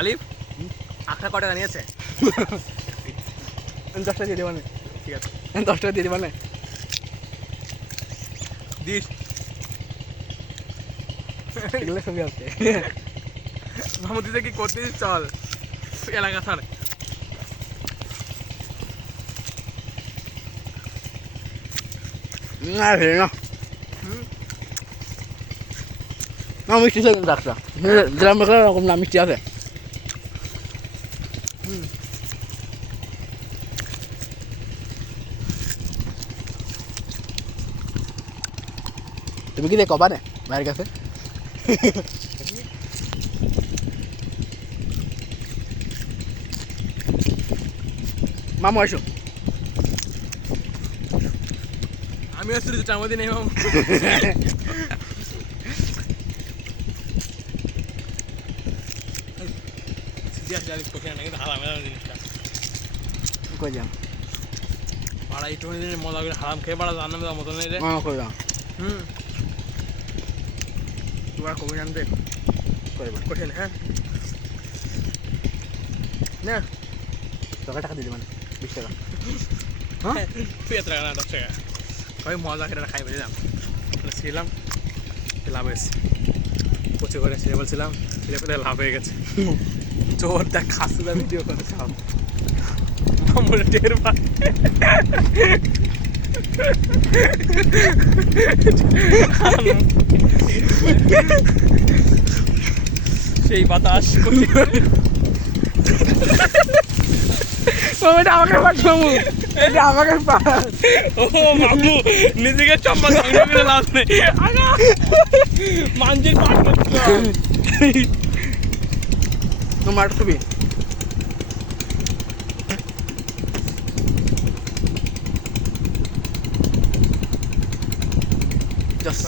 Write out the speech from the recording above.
আলিফ আখড়া কটা নিয়েছে? 10টা দিয়ে দেবানে। ঠিক আছে 10টা দিয়ে দেবানে। দিস। এগুলো সবই আছে। মামু দিতে কি করতেছিস? চল এলাকা ছাড়। না ভেবে না। না মিষ্টি আছে কিন্তু একটা। গ্রাম বাংলার এরকম না মিষ্টি আছে। তুমি কি দিয়ে কবা না ভাইয়ের কাছে? মামু আসো। আমি আসছি তো চামদি নেই মামু। সিরিয়াসলি আলিফ তোকে নাকি হারাম জিনিসটা। কই যাম? পাড়া একটু মজা করে হারাম খেয়ে পাড়া জানার মতো নেই রে। মামা কই যাম? তোমার কবি জানতে কইবা। কঠিন হ্যাঁ না তোকে টাকা দিতে মানে 20 টাকা। হ্যাঁ তুই এত টাকা না 10 টাকা সবাই মজা করে খাই বুঝলাম ছিলাম লাভ হয়েছে কচি করে ছেড়ে বলছিলাম ছেড়ে ফেলে লাভ হয়ে গেছে চোর দেখ খাসুদা ভিডিও করে সব মামুর টের পাই সেই বাতাস কচি করে এটা আমাকে পাঠ মামু। এটা আমাকে পাঠ। ও মামু নিজেকে চম্পা সামনে করে লাভ নেই আগা মানজির পাঠ করতে তোমার ছবি। জাস্ট